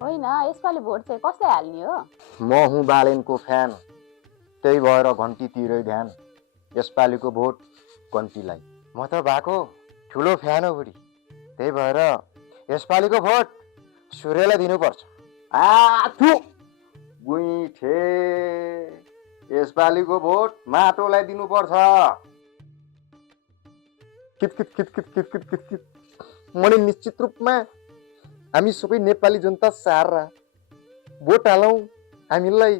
होइन यसपालि भोट चाहिँ कसलाई हाल्ने हो? म हुँ बालेनको फ्यान, त्यही भएर घन्टीतिरै ध्यान। यसपालिको भोट घन्टीलाई। म त भएको ठुलो फ्यान हो बुढी, त्यही भएर यसपालिको भोट सूर्यलाई दिनुपर्छ। आथु गुइठे, यसपालिको भोट माटोलाई दिनुपर्छ। कित कित कित कित कित कित कित कित। मैले निश्चित रूपमा हामी सबै नेपाली जनता सारा भोट हालौँ हामीलाई,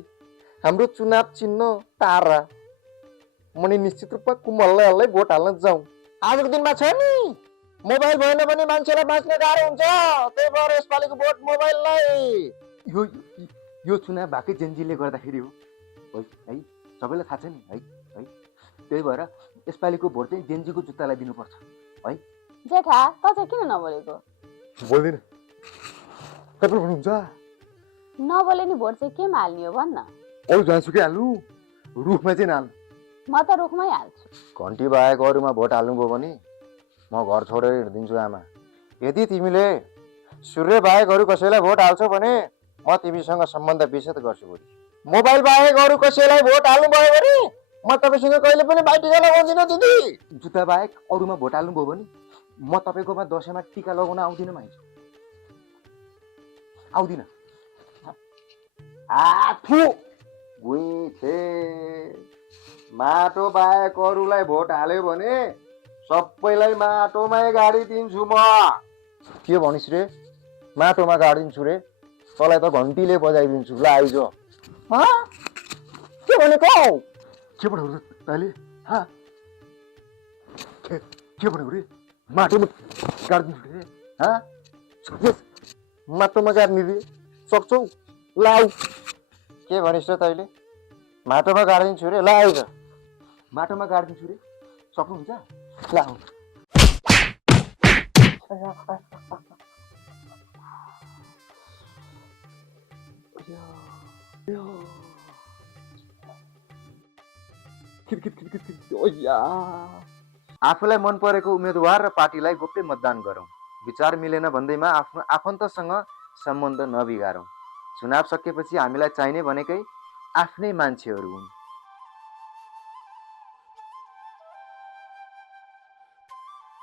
हाम्रो चुनाव चिन्ह तारा। मैले निश्चित रूपमा कुमललाई हल्लै भोट हाल्न जाउँ। आजको दिनमा छ नि, मोबाइल भएन भने मान्छेलाई बाँच्न गाह्रो हुन्छ, त्यही भएर यसपालिको भोट मोबाइललाई। यो यो चुनाव भएकै जेनजीले गर्दाखेरि हो है, सबैलाई थाहा छ नि है। त्यही भएर यसपालिको भोट चाहिँ जेनजीको जुत्तालाई दिनुपर्छ है। जेठा त चाहिँ किन नबोलेको? बोल्दिन, कति भन्नुहुन्छ? नबोले नि भोट चाहिँ केमा हाल्ने हो भन्न? अरू जहाँसुकै हाल्नु, रुखमा चाहिँ नहाल्नु। म त रुखमै हाल्छु। घन्टी बाहेक अरूमा भोट हाल्नुभयो भने म घर छोडेर हिँडिदिन्छु आमा। यदि तिमीले सूर्य बाहेक अरू कसैलाई भोट हाल्छौ भने म तिमीसँग सम्बन्ध विच्छेद गर्छु बुढी। मोबाइल बाहेक अरू कसैलाई भोट हाल्नुभयो भने म तपाईँसँग कहिले पनि भाइटिका लगाउँदिनँ दिदी। जुत्ता बाहेक अरूमा भोट हाल्नुभयो भने म तपाईँकोमा दसैँमा टिका लगाउन आउँदिनँ माइजू, आउँदिनँ। आथु गुइठे, माटो बाहेक अरूलाई भोट हाल्यो भने सबैलाई माटोमै गाडिदिन्छु म। के भनिस् रे? माटोमा गाडिदिन्छु रे? तँलाई त घन्टीले बजाइदिन्छु। ल आइज। के भनेको? के भनेको तैँले? के भनेको रे? माटोमा गाडिदिन्छु रे? माटोमा गाड्ने रे? सक्छौ? ल आऊ। के भनिस् र तैँले? माटोमा गाडिदिन्छु रे? ल आइज। माटोमा गाडिदिन्छु रे? सक्नुहुन्छ? ल आऊ। आफूलाई मन परेको उम्मेदवार र पार्टीलाई गोप्य मतदान गरौँ। विचार मिलेन भन्दैमा आफ्नो आफन्तसँग सम्बन्ध नबिगारौँ। चुनाव सकेपछि हामीलाई चाहिने भनेकै आफ्नै मान्छेहरू हुन्।